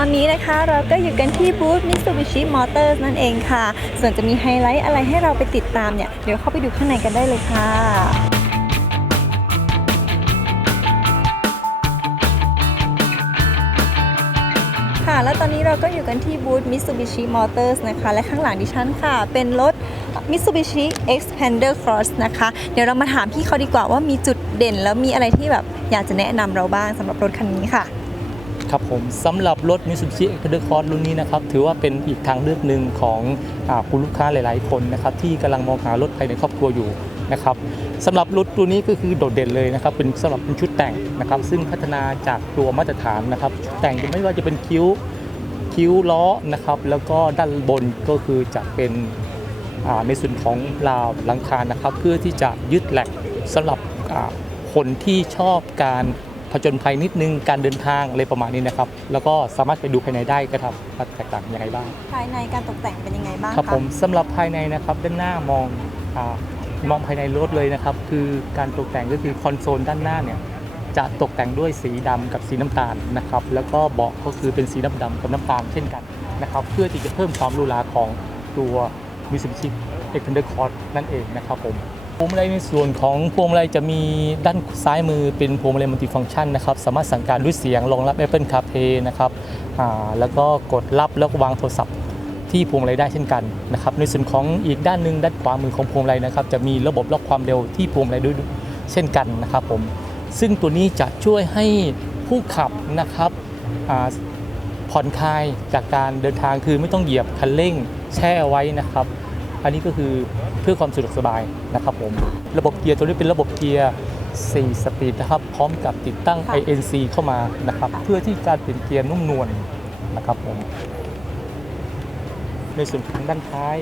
ตอนนี้นะคะเราก็อยู่กันที่บูธ Mitsubishi Motors นั่นเองค่ะ ส่วนจะมีไฮไลท์อะไรให้เราไปติดตามเนี่ย เดี๋ยวเข้าไปดูข้างในกันได้เลยค่ะค่ะแล้วตอนนี้เราก็อยู่กันที่บูธ Mitsubishi Motors นะคะ และข้างหลังดิฉันค่ะ เป็นรถ Mitsubishi Xpander Cross นะคะ เดี๋ยวเรามาถามพี่เขาดีกว่าว่ามีจุดเด่น แล้วมีอะไรที่แบบอยากจะแนะนำเราบ้างสำหรับรถคันนี้ค่ะ ครับผมสำหรับรถ Mitsubishi Xpander Cross รุ่นนี้นะครับถือว่าเป็นอีกทางเลือกหนึ่งของอคุณลูกค้าหลาย ๆ คนนะครับที่กำลังมองหารถภายในครอบครัวอยู่นะครับสำหรับรถตัวนี้ก็คือโดดเด่นเลยนะครับเป็นสำหรับเป็นชุดแต่งนะครับซึ่งพัฒนาจากตัวมาตรฐานนะครับชุดแต่งไม่ว่าจะเป็นคิ้วคิ้วล้อนะครับแล้วก็ด้านบนก็คือจะเป็นในส่วนของราวหลังคานะครับเพื่อที่จะยึดแหลกสำหรับคนที่ชอบการ ผจญภัยนิดนึงการเดินทางอะไรประมาณนี้นะครับ แล้วก็สามารถไปดูภายในได้ก็ครับว่าแตกต่างยังไงบ้างภายในการตกแต่งเป็นยังไงบ้างครับคะผมสำหรับภายในนะครับด้านหน้ามองอามองภายในรถเลยนะครับ คือการตกแต่งก็คือคอนโซลด้านหน้าเนี่ยจะตกแต่งด้วยสีดำกับสีน้ำตาลนะครับ แล้วก็เบาะก็คือเป็นสีดำดำๆกับน้ำตาลเช่นกันนะครับ เพื่อที่จะเพิ่มความหรูหราของตัว Mitsubishi Xpander Cross นั่นเองนะครับผม พวงมาลัยในส่วนของพวงมาลัยจะมีด้านซ้ายมือเป็นพวงมาลัยมัลติฟังก์ชันนะครับ สามารถสั่งการด้วยเสียงรองรับ Apple CarPlay นะครับแล้วก็กดรับแล้ววางโทรศัพท์ที่พวงมาลัยได้เช่นกันนะครับ ในส่วนของอีกด้านหนึ่งด้านขวามือของพวงมาลัยนะครับ จะมีระบบล็อกความเร็วที่พวงมาลัยด้วยเช่นกันนะครับผม ซึ่งตัวนี้จะช่วยให้ผู้ขับนะครับผ่อนคลายจากการเดินทางคือไม่ต้องเหยียบคันเร่งแช่ไว้นะครับ อันนี้ก็คือเพื่อความสะดวกสบายนะครับผม ระบบเกียร์ตัวนี้เป็นระบบเกียร์ 4 สปีดนะครับ พร้อมกับติดตั้งค่ะ INC เข้ามานะครับ เพื่อที่การเปลี่ยนเกียร์นุ่มนวลนะครับผม ในส่วนของด้านท้าย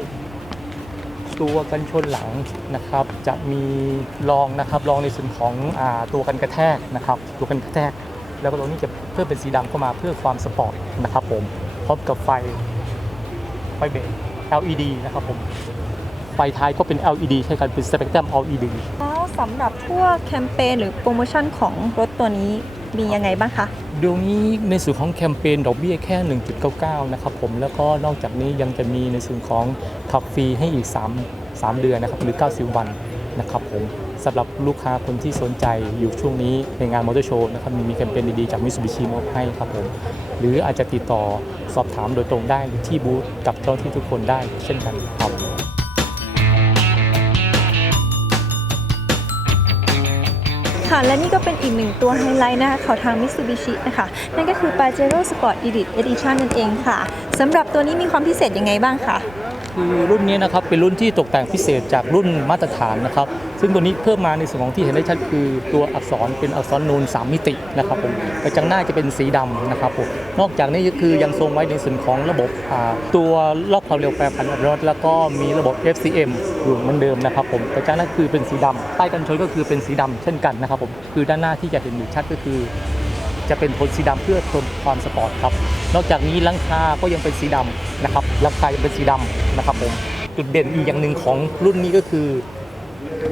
ตัวกันชนหลังนะครับ จะมีรองนะครับรองในส่วนของอาตัวกันกระแทกนะครับ ตัวกันกระแทก แล้วก็ตรงนี้จะเพิ่มเป็นสีดำเข้ามาเพื่อความสปอร์ตนะครับผมพร้อมกับไฟไฟเบรก LED นะครับผมไฟท้ายก็เป็น LED ใช่กันเป็น Spectrum LED แล้วสำหรับพวกแคมเปญหรือโปรโมชั่นของรถตัวนี้มียังไงบ้างคะเดี๋ยวนี้ในส่วนของแคมเปญดอกเบี้ยแค่ 1.99 นะครับผมแล้วก็นอกจากนี้ยังจะมีในส่วนของขับฟรีให้อีก 3 3 เดือนนะครับหรือ 90 วันนะครับผม สำหรับลูกค้าคนที่สนใจอยู่ช่วงนี้ในงานมอเตอร์โชว์นะครับมีมีแคมเปญดีๆจากมิ t ูบิชิมอบให้ครับผมหรืออาจจะติดต่อสอบถามโดยตรงได้ที่บูธกับเจ้าหน้าที่ทุกคนได้เช่นกันครับค่ะและนี่ก็เป็นอีกหนึ่งตัวไฮไลท์นะคะของทาง Mitsubishi นะคะ นั่นก็คือ Pajero Sport Elite Edition นั่นเองค่ะสำหรับตัวนี้มีความพิเศษยังไงบ้างคะ คือรุ่นนี้นะครับเป็นรุ่นที่ตกแต่งพิเศษจากรุ่นมาตรฐานนะครับ ซึ่งตัวนี้เพิ่มมาในส่วนของที่เห็นได้ชัดคือตัวอักษรเป็นอักษรนูน3 มิตินะครับผมกระจังหน้าจะเป็นสีดำนะครับผมนอกจากนี้ก็คือยังทรงไว้ในส่วนของระบบตัวลอกความเร็วแปรผันอัตโนมัติแล้วก็มีระบบ FCM อยู่เหมือนเดิมนะครับผมกระจังหน้าคือเป็นสีดำใต้กันชนก็คือเป็นสีดำเช่นกันนะครับผมคือด้านหน้าที่จะเห็นอยู่ชัดก็คือ จะเป็นโทนสีดำเพื่อเพิ่มความสปอร์ตครับ นอกจากนี้หลังคาก็ยังเป็นสีดำนะครับหลังคายังเป็นสีดำนะครับผมจุดเด่นอีกอย่างหนึ่งของรุ่นนี้ก็คือ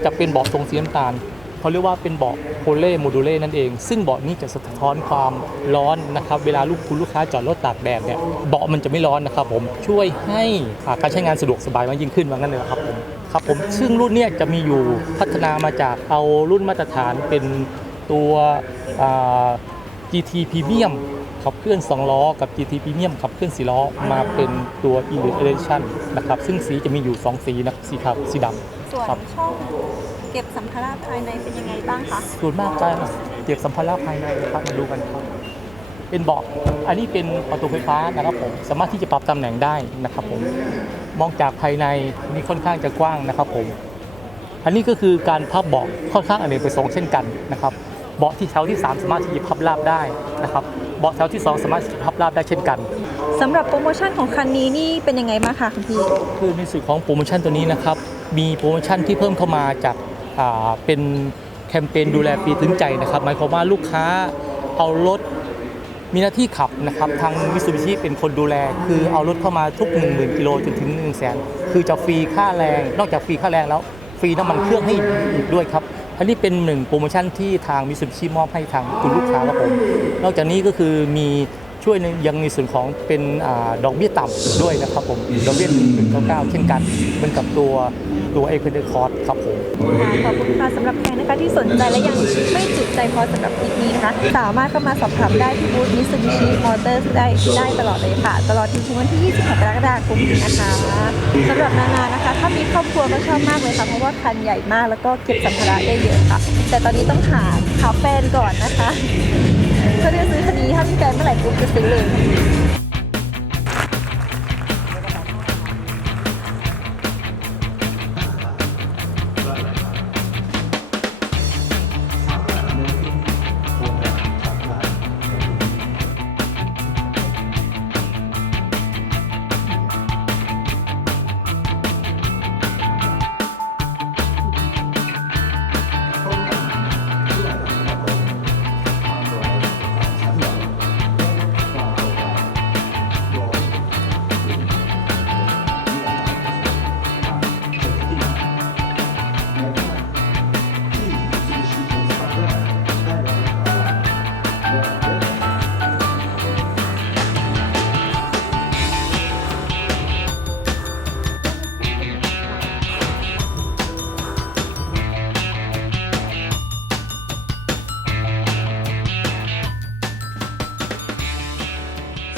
จะเป็นเบาะทรงสีน้ำตาลเขาเรียกว่าเป็นเบาะโพเล่โมดูเล่นั่นเอง ซึ่งเบาะนี้จะสะท้อนความร้อนนะครับ เวลาลูกคุณลูกค้าจอดรถตากแดดเนี่ยเบาะมันจะไม่ร้อนนะครับผมช่วยให้การใช้งานสะดวกสบายมากยิ่งขึ้นว่างั้นเลยครับผมครับผมซึ่งรุ่นนี้จะมีอยู่พัฒนามาจากเอารุ่นมาตรฐานเป็นตัว GT Premium ขับเคลื่อน 2 ล้อ กับ GT Premium ขับเคลื่อน 4 ล้อ มาเป็นตัว e l e c t i o n นะครับ ซึ่งสีจะมีอยู่ 2 สีนะสีขาวสีดำส่วนครับช่องเก็บสัมภาระภายในเป็นยังไงบ้างคะส่วนมากจะเก็บสัมภาระภายในนะครับมาดูกันครับเป็นเบาะอันนี้เป็นประตูไฟฟ้านะครับผมสามารถที่จะปรับตำแหน่งได้นะครับผมมองจากภายในนี่ค่อนข้างจะกว้างนะครับผมอันนี้ก็คือการพับเบาะค่อนข้างอเนกประสงค์เช่นกันนะครับ เบาะที่แถวที่ 3 สามารถที่จะพับราบได้นะครับเบาะแถวที่ 2 สามารถที่จะพับราบได้เช่นกันสำหรับโปรโมชั่นของคันนี้นี่เป็นยังไงบ้างคะคุณพี่คือในส่วนของโปรโมชั่นตัวนี้นะครับมีโปรโมชั่นที่เพิ่มเข้ามาจากอ่าเป็นแคมเปญดูแลฟรีถึงใจนะครับหมายความว่าลูกค้าเอารถมีหน้าที่ขับนะครับทางมิ t ูบิชิเป็นคนดูแล คือเอารถเข้ามาทุก 1 0,000กิโลจนถึง1 0 0 0 0แสนคือจะฟรีค่าแรง นอกจากฟรีค่าแรงแล้ว ฟรีน้ำมันเครื่องให้อีกด้วยครับ อันนี้เป็นหนึ่งโปรโมชั่นที่ทางมิ t ูบิชิมอบให้ทางคุณลูกค้าครับผม นอกจากนี้ก็คือมีช่วยในยังในส่วนของเป็นอดอกเบี้ยต่ำด้วยนะครับผม ดอกเบี้ย1.99เช่นกันเหมือนกับตัวตัวเอ p พเดอร์คอร์สครับผม ขอบคุณค่ะสำหรับใครนะคะที่สนใจและยังไม่จุใจพอสำหรับคลิปนี้นะคะ สามารถเข้ามาสอบถามได้ที่บูธ Mitsubishi Motors ได้ได้ตลอดเลยค่ะ ตลอดถึงวันที่ 26 กรกฎาคมนี้นะคะสำหรับนานานะคะ ถ้ามีครอบครัวก็ชอบมากเลยค่ะ เพราะว่าคันใหญ่มากแล้วก็เก็บสัมภาระได้เยอะค่ะ แต่ตอนนี้ต้องหาหาแฟนก่อนนะคะเพื่อที่จะซื้อคันนี้ถ้ามีแฟนเมื่อไหร่ปุ๊บจะซื้อเลย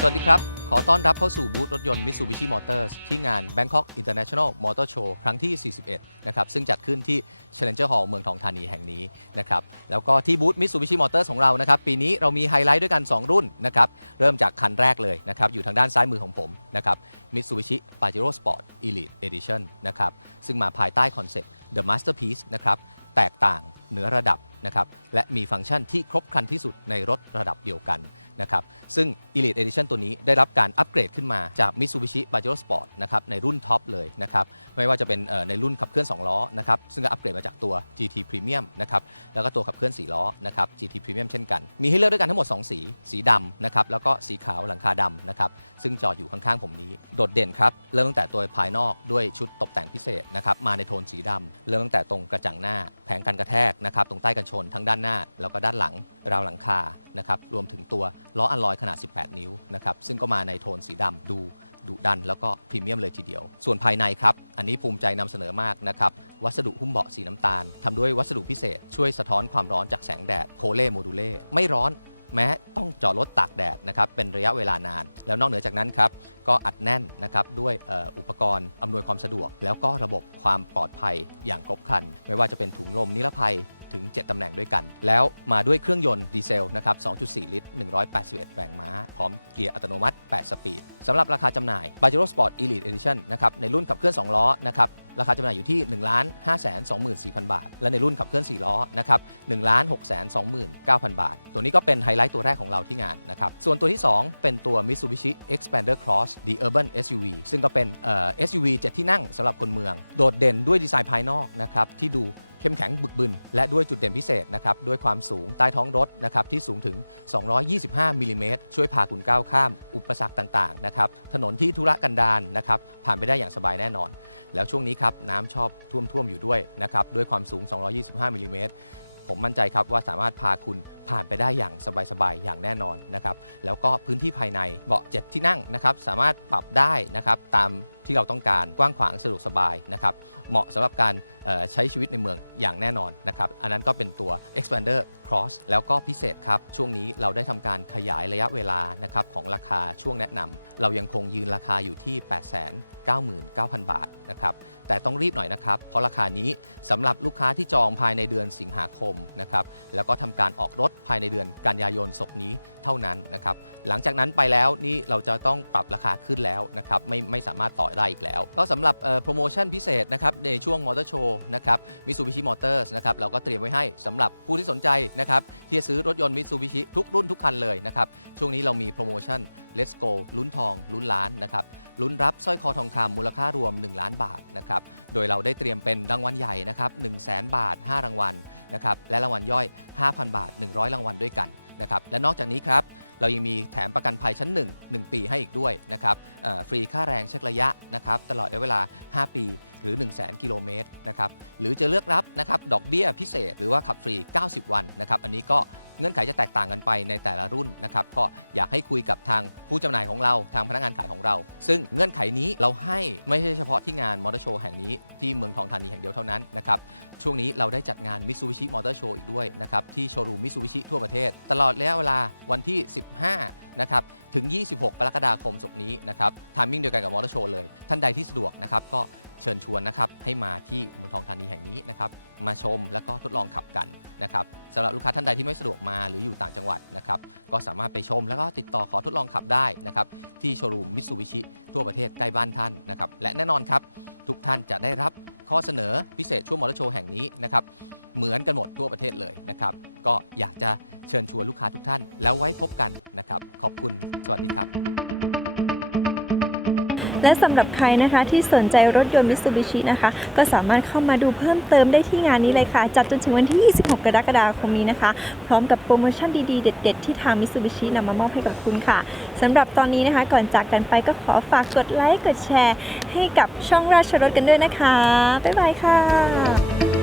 วัสดีครับ ขอต้อนรับเข้าสู่บูธรถยนต์ Mitsubishi Motors ที่งาน Bangkok International Motor Show ครั้งที่ 41 นะครับ ซึ่งจัดขึ้นที่ Challenger Hall เมืองทองธานีแห่งนี้นะครับ แล้วก็ที่บูธ Mitsubishi Motors ของเรานะครับ ปีนี้เรามีไฮไลท์ด้วยกัน 2 รุ่นนะครับ เริ่มจากคันแรกเลยนะครับ อยู่ทางด้านซ้ายมือของผมนะครับ Mitsubishi Pajero Sport Elite Edition นะครับ ซึ่งมาภายใต้คอนเซ็ปต์ The Masterpiece นะครับ แตกต่างเหนือระดับนะครับ และมีฟังก์ชันที่ครบครันที่สุดในรถระดับเดียวกัน นะครับ ซึ่ง Elite Edition ตัวนี้ได้รับการอัปเกรดขึ้นมาจาก Mitsubishi Pajero Sport นะครับในรุ่นท็อปเลยนะครับ ไม่ว่าจะเป็นในรุ่นขับเคลื่อน 2 ล้อนะครับซึ่งก็อัปเกรดมาจากตัว GT Premium นะครับแล้วก็ตัวขับเคลื่อน 4 ล้อนะครับ GT Premium เช่นกัน มีให้เลือกด้วยกันทั้งหมด 2 สี สีดำนะครับแล้วก็สีขาวหลังคาดำนะครับซึ่งจอดอยู่ข้างๆผมนี้โดดเด่นครับเริ่มตั้งแต่ตัวภายนอกด้วยชุดตกแต่งพิเศษนะครับมาในโทนสีดำเริ่มตั้งแต่ตรงกระจังหน้า แผงกันกระแทกนะครับตรงใต้กันชนทั้งด้านหน้า แล้วก็ด้านหลังราวหลังคานะครับรวมถึงตัวล้ออัลลอยขนาด 18 นิ้วนะครับซึ่งก็มาในโทนสีดำดูดุดัน แล้วก็พรีเมียมเลยทีเดียว ส่วนภายในครับ อันนี้ภูมิใจนำเสนอมากนะครับ วัสดุหุ้มเบาะสีน้ำตาลทำด้วยวัสดุพิเศษ ช่วยสะท้อนความร้อนจากแสงแดดโคเล่โมดูเล่ไม่ร้อน แม้ต้องจอดรถตากแดดนะครับเป็นระยะเวลานาน แล้วนอกเหนือจากนั้นครับก็อัดแน่นนะครับด้วยออุปกรณ์อำนวยความสะดวก แล้วก็ระบบความปลอดภัยอย่างครบครัน ไม่ว่าจะเป็นถุงลมนิรภัย ถึง 7 ตำแหน่งด้วยกัน แล้วมาด้วยเครื่องยนต์ดีเซลนะครับ 2.4 ลิตร 181 แรงม้า พร้อมเกียร์อัตโนมัติ 8 สปีด สำหรับราคาจำหน่าย Pajero Sport Elite Edition นะครับ ในรุ่นขับเคลื่อน 2 ล้อนะครับราคาจำหน่ายอยู่ที่ 1 5 5 2 4 0 0 0 บาท และในรุ่นขับเคลื่อน 4 ล้อนะครับ1 6 2 9 0 0 0 บาท ตัวนี้ก็เป็นไฮไลท์ตัวแรกของเราที่งานนะครับ ส่วนตัวที่ 2 เป็นตัว Mitsubishi Expander Cross The Urban SUV ซึ่งก็เป็นเอ่อ SUV 7 ที่นั่งสำหรับคนเมือง โดดเด่นด้วยดีไซน์ภายนอกนะครับที่ดู เข้มแข็งบึกบึน และด้วยจุดเด่นพิเศษนะครับด้วยความสูงใต้ท้องรถนะครับที่สูงถึง 225มิลลิเมตรช่วยพาคุณก้าวข้าม อุปสรรคต่างๆนะครับถนนที่ธุระกันดารนะครับผ่านไปได้อย่างสบายแน่นอน แล้วช่วงนี้ครับน้ำชอบท่วมท่วมๆอยู่ด้วยนะครับด้วยความสูง 225มิลลิเมตรผมมั่นใจครับว่าสามารถพาคุณ ผ่านไปได้อย่างสบายๆ อย่างแน่นอนนะครับ แล้วก็พื้นที่ภายในเบาะเจ็ดที่นั่งนะครับ สามารถปรับได้นะครับตามที่เราต้องการกว้างขวางสะดวกสบายนะครับ เหมาะสำหรับการใช้ชีวิตในเมืองอย่างแน่นอนนะครับ อันนั้นก็เป็นตัว Expander Cross แล้วก็พิเศษครับ ช่วงนี้เราได้ทำการขยายระยะเวลานะครับของราคาช่วงแนะนำเรายังคงยืนราคาอยู่ที่ 899,000 บาท นะครับแต่ต้องรีบหน่อยนะครับเพราะราคานี้สำหรับลูกค้าที่จองภายในเดือนสิงหาคมนะครับแล้วก็ทำการออกรถภายในเดือนกันยายนศกนี้เท่านั้นนะครับหลังจากนั้นไปแล้วนี่เราจะต้องปรับราคาขึ้นแล้วนะครับไม่ไม่สามารถต่อได้อีกแล้ว ก็สำหรับโปรโมชั่นพิเศษนะครับในช่วงมอเตอร์โชว์นะครับมิ t ซูบิชิมอเตอร์สนะครับเราก็เตรียมไว้ให้สำหรับผู้ที่สนใจนะครับที่จะซื้อรถยนต์มิ t ซูบิชิทุกรุ่นทุกคันเลยนะครับช่วงนี้เรามีโปรโมชั่น Let's Go ลุ้นทองลุ้นล้านนะครับลุ้นรับสร้อยคอทองคำมูลค่ารวม 1 ล้านบาทนะครับ โดยเราได้เตรียมเป็นรางวัลใหญ่นะครับ1 0 0 0 0 0 บาท 5 รางวัลนะครับ และรางวัลย่อย 5,000 บาท 100 รางวัลด้วยกันนะครับ และนอกจากนี้ครับ เรายังมีแถมประกันภัยชั้น 1 1 ปีให้อีกด้วยนะครับฟรีค่าแรงเช็คระยะนะครับ ตลอดเวลา 5 ปีหรือ 1 0 0 0 0แกิโลเมตรนะครับหรือจะเลือกรับนะครับดอกเบี้ยพิเศษ หรือว่าขับฟรี 90 วันนะครับอันนี้ก็เงื่อนไขจะแตกต่างกันไปในแต่ละรุ่นนะครับก็อยากให้คุยกับทางผู้จำหน่ายของเราทางพนักงานขายของเรา ซึ่งเงื่อนไขนี้เราให้ไม่ใช่เฉพาะที่งานมอเตอร์โชว์แห่งนี้ที่เมืองทองธานีแห่งเดียวเท่านั้นนะครับช่วงนี้เราได้จัดงาน Mitsubishi Motor Show อีกด้วยนะครับที่โชว์รูม Mitsubishi ทั่วประเทศ ตลอดระยะเวลาวันที่ 15นะครับถึง 26 กรกฎาคมศกนี้นะครับทามมิ่งเดียวกันกับมอเตอร์โชว์เลย ท่านใดที่สะดวกนะครับ ก็ เชิญชวนนะครับให้มาที่เมืองทองธานีแห่งนี้นะครับมาชมแล้วก็ทดลองขับกันนะครับสำหรับลูกค้าท่านใดที่ไม่สะดวกมาหรืออยู่ต่างจังหวัดนะครับก็สามารถไปชมแล้วก็ติดต่อขอทดลองขับได้นะครับที่โชว์รูมมิตซูบิชิทั่วประเทศใกล้บ้านท่านนะครับและแน่นอนครับทุกท่านจะได้รับข้อเสนอพิเศษช่วงมอเตอร์โชว์แห่งนี้นะครับเหมือนกันหมดทั่วประเทศเลยนะครับก็อยากจะเชิญชวนลูกค้าทุกท่าน แล้วไว้พบกันนะครับขอบคุณสวัสดีครับ และสำหรับใครนะคะที่สนใจรถยนต์มิ t ซูบิชินะคะ ก็สามารถเข้ามาดูเพิ่มเติมได้ที่งานนี้เลยค่ะ จัดจนถึงวันที่ 26 กรกฎาคมนี้นะคะ พร้อมกับโปรโมชั่นดีๆ เด็ด ๆ ที่ทางมิ t ซูบิชินำมามอบให้กับคุณค่ะสำหรับตอนนี้นะคะ ก่อนจากกันไปก็ขอฝากกดไลค์กดแชร์ ให้กับช่องราชรถกันด้วยนะคะบ๊ายบายค่ะ